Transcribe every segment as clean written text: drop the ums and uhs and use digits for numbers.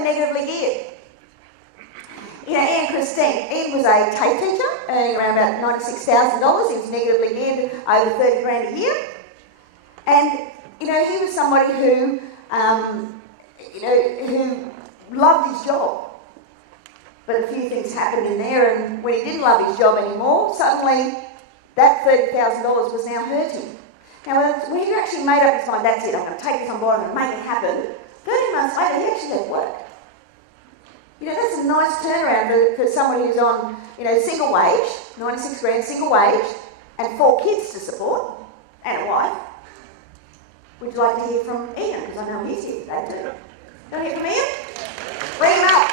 went negatively geared. You know, Ian Christine. Ian was a TAFE teacher, earning around about $96,000. He was negatively geared over 30 grand a year. And, you know, he was somebody who, who loved his job. But a few things happened in there, and when he didn't love his job anymore, suddenly that $30,000 was now hurting. Now, when he actually made up his mind, that's it, I'm going to take this on board, I'm going to make it happen, 30 months later, he actually had work. You know, that's a nice turnaround for somebody who's on, you know, single wage, 96 grand, single wage, and 4 kids to support, and a wife. Would you like to hear from Ian? Because I know he's here today too. Don't hear from Ian? Bring him up.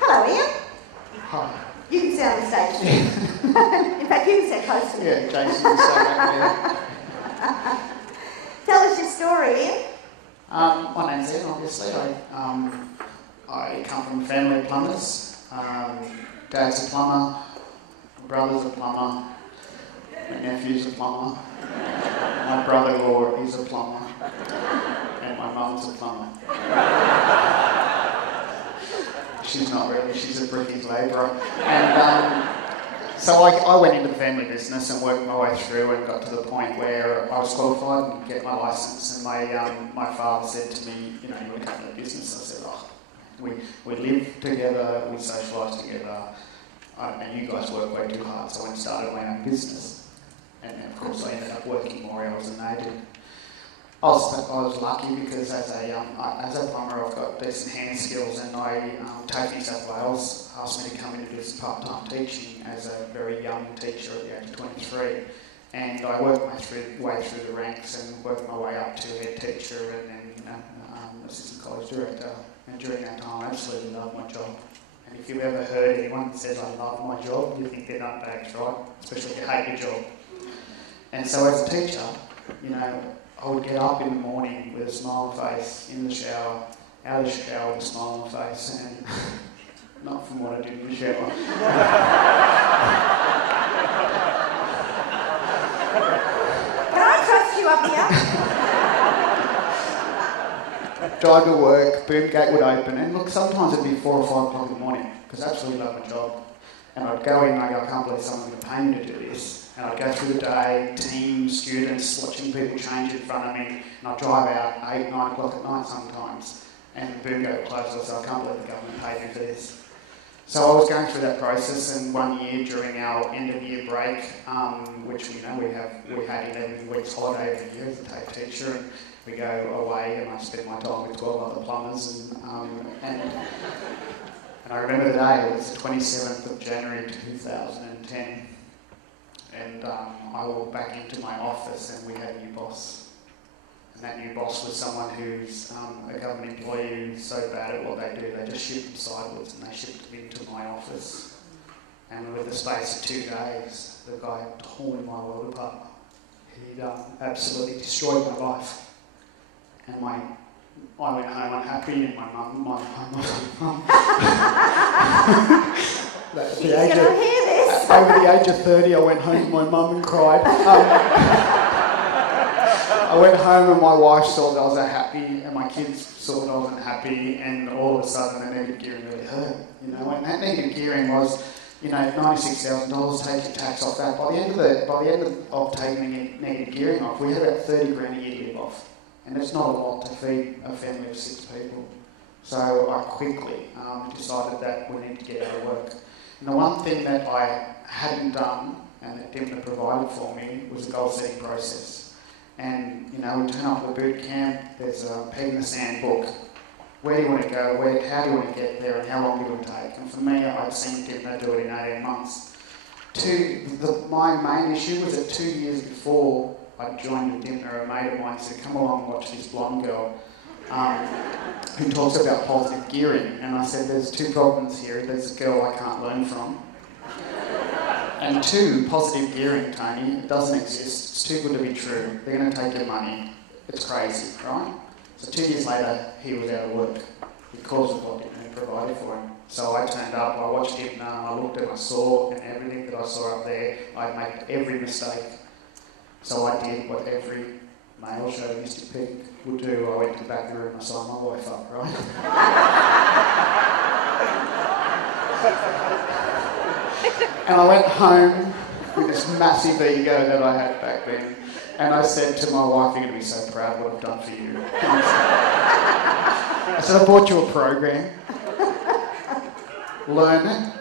Hello, Ian. Hi. You can sit on the stage too. In fact, you can sit close to me. Yeah, Jason can say that there. Tell us your story, Ian. My name's Ian, obviously. I come from a family of plumbers. Dad's a plumber, my brother's a plumber, my nephew's a plumber, my brother-in-law is a plumber, and my mum's a plumber. She's not really, she's a brickies labourer. And so I went into the family business and worked my way through and got to the point where I was qualified and get my licence. And my father said to me, you know, you want to come into the business? I said, oh, we live together, we socialise together, and you guys work way too hard. So I went and started my own business. And of course I ended up working more hours than they did. I was lucky because as a plumber I've got decent hand skills, and TAFE New South Wales asked me to come in and do some part-time teaching as a very young teacher at the age of 23. And I worked my way through the ranks and worked my way up to head teacher and then assistant college director. And during that time I absolutely loved my job. And if you've ever heard anyone that says I love my job, you think they're nutbags, right? Especially if you hate your job. And so as a teacher, you know, I would get up in the morning with a smile on my face, in the shower, out of the shower with a smile on my face, and not from what I did in the shower. Can I trust you up here? Drive to work, boom gate would open, and look, sometimes it'd be 4 or 5 o'clock in the morning, because I absolutely love my job. And I'd go in and I'd go, I can't believe someone's going to pay me to do this. And I'd go through the day, teams, students, watching people change in front of me, and I'd drive out 8, 9 o'clock at night sometimes, and the boom gate would close, so I said, I can't believe the government paid me for this. So I was going through that process, and one year during our end of year break, which we had 11 weeks holiday every year as a TAFE teacher, and we go away and I spend my time with 12 other plumbers, and I remember the day, it was the 27th of January 2010. And I walked back into my office and we had a new boss. And that new boss was someone who's a government employee who's so bad at what they do, they just shipped them sideways and they shipped them into my office. And with the space of 2 days, the guy tore my world apart. He'd absolutely destroyed my life. And I went home unhappy, and my mum. Over the age of 30, I went home to my mum and cried. I went home and my wife saw that I was unhappy, and my kids saw that I wasn't happy, and all of a sudden the negative gearing really hurt. You know, and that negative gearing was, you know, $96,000, take your tax off that. By the end of taking negative gearing off, we had about 30 grand a year to live off. And it's not a lot to feed a family of 6 people. So I quickly decided that we need to get out of work. And the one thing that I hadn't done, and that Dymphna provided for me, was a goal setting process. And, you know, we turn up at the boot camp, there's a peg in the sand book. Where do you want to go, how do you want to get there, and how long will it take? And for me, I'd seen Dymphna do it in 18 months. My main issue was that 2 years before I joined with Dymphna, a mate of mine said, come along and watch this blonde girl who talks about positive gearing. And I said, there's 2 problems here. There's a girl I can't learn from. And 2, positive gearing, Tony, it doesn't exist. It's too good to be true. They're going to take your money. It's crazy, right? So 2 years later, he was out of work because of what Dymphna provided for him. So I turned up, I watched Dymphna, I looked at, I saw, and everything that I saw up there, I'd made every mistake. So I did what every male chauvinistic peak would do, I went to the back of the room and I signed my wife up, right? And I went home with this massive ego that I had back then, and I said to my wife, "You're going to be so proud of what I've done for you." I said, "I bought you a program. Learn it.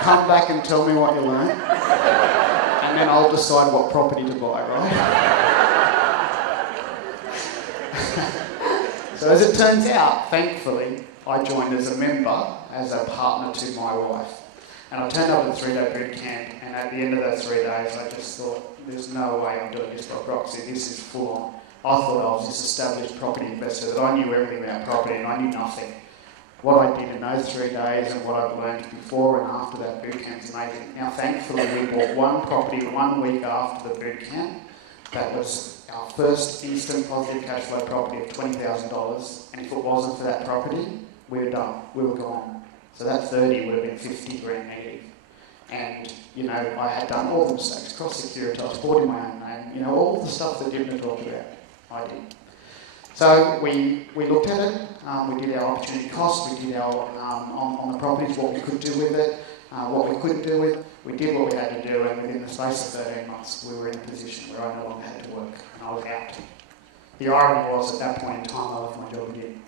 Come back and tell me what you learned, and then I'll decide what property to buy, right?" So as it turns out, thankfully, I joined as a member, as a partner to my wife. And I turned up at the 3-day boot camp, and at the end of those 3 days, I just thought, there's no way I'm doing this by proxy. This is full on. I thought I was this established property investor, that I knew everything about property, and I knew nothing. What I did in those 3 days and what I've learned before and after that boot camp is amazing. Now, thankfully, we bought one property 1 week after the boot camp. That was our first instant positive cash flow property of $20,000. And if it wasn't for that property, we were done. We were gone. So that 30 would have been 50 grand negative. And, you know, I had done all the mistakes, cross-securitized, bought in my own name, you know, all the stuff that Dymphna talked about, I did. So we looked at it, we did our opportunity cost, we did our, on the properties, what we could do with it, what we couldn't do with it. We did what we had to do, and within the space of 13 months, we were in a position where I no longer had to work, and I was out. The irony was, at that point in time, I left my job again.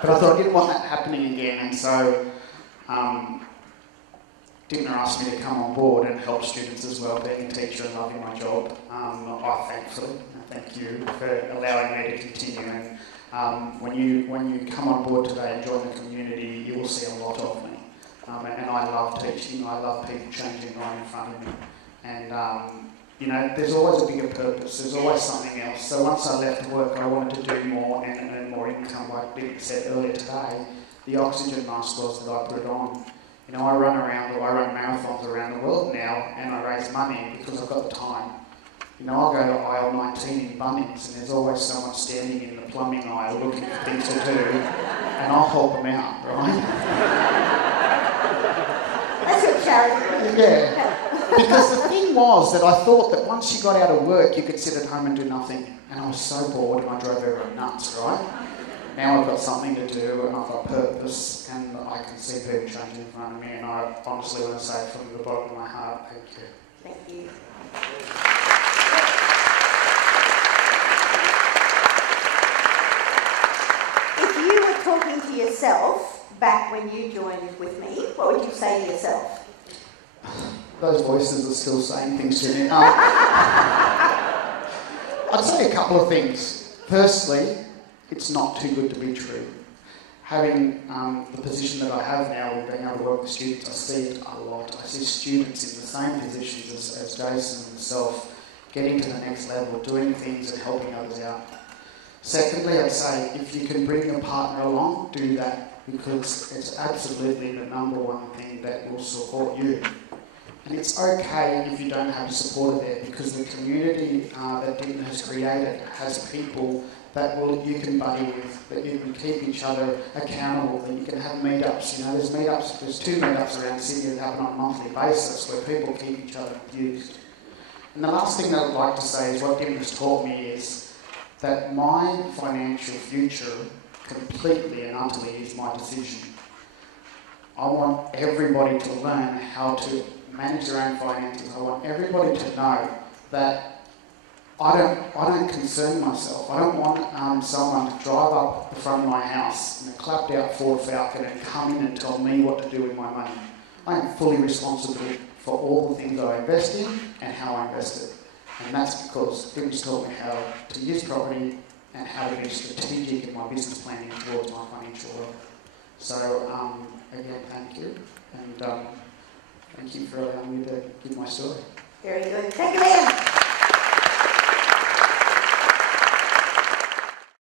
But I thought I didn't want that happening again, and so Dymphna asked me to come on board and help students as well, being a teacher and loving my job. Thank you for allowing me to continue. And when you come on board today and join the community, you will see a lot of me. And I love teaching. I love people changing right in front of me. And you know, there's always a bigger purpose. There's always something else. So once I left work, I wanted to do more and earn more income. Like Dick said earlier today, the oxygen mask was that I put on. You know, I run marathons around the world now, and I raise money because I've got the time. You know, I'll go to aisle 19 in Bunnings, and there's always someone standing in the plumbing aisle looking for things to do, and I'll help them out, right? That's your charity. Yeah. Because the thing was that I thought that once you got out of work, you could sit at home and do nothing. And I was so bored, and I drove everyone nuts, right? Now I've got something to do, and I've got purpose, and I can see people changing in front of me, and I honestly want to say from the bottom of my heart, thank you. Thank you. If you were talking to yourself back when you joined with me, what would you say to yourself? Those voices are still saying things to me. I'd say a couple of things. Firstly, it's not too good to be true. Having the position that I have now with being able to work with students, I see it a lot. I see students in the same positions as Jason and myself, getting to the next level, doing things and helping others out. Secondly, I'd say if you can bring your partner along, do that, because it's absolutely the number one thing that will support you. And it's okay if you don't have a supporter there, because the community that Dymphna has created has people that you can buddy with, that you can keep each other accountable, that you can have meetups. You know, there's 2 meetups around Sydney that happen on a monthly basis where people keep each other confused. And the last thing that I'd like to say is what Dymphna's taught me is that my financial future completely and utterly is my decision. I want everybody to learn how to manage their own finances. I want everybody to know that I don't concern myself. I don't want someone to drive up the front of my house in a clapped out Ford Falcon and come in and tell me what to do with my money. I am fully responsible for all the things that I invest in and how I invest it. And that's because Dymphna's taught me how to use property and how to be strategic in my business planning towards my financial wealth. So again, thank you. And thank you for allowing me to give my story. Very good. Thank you, Liam.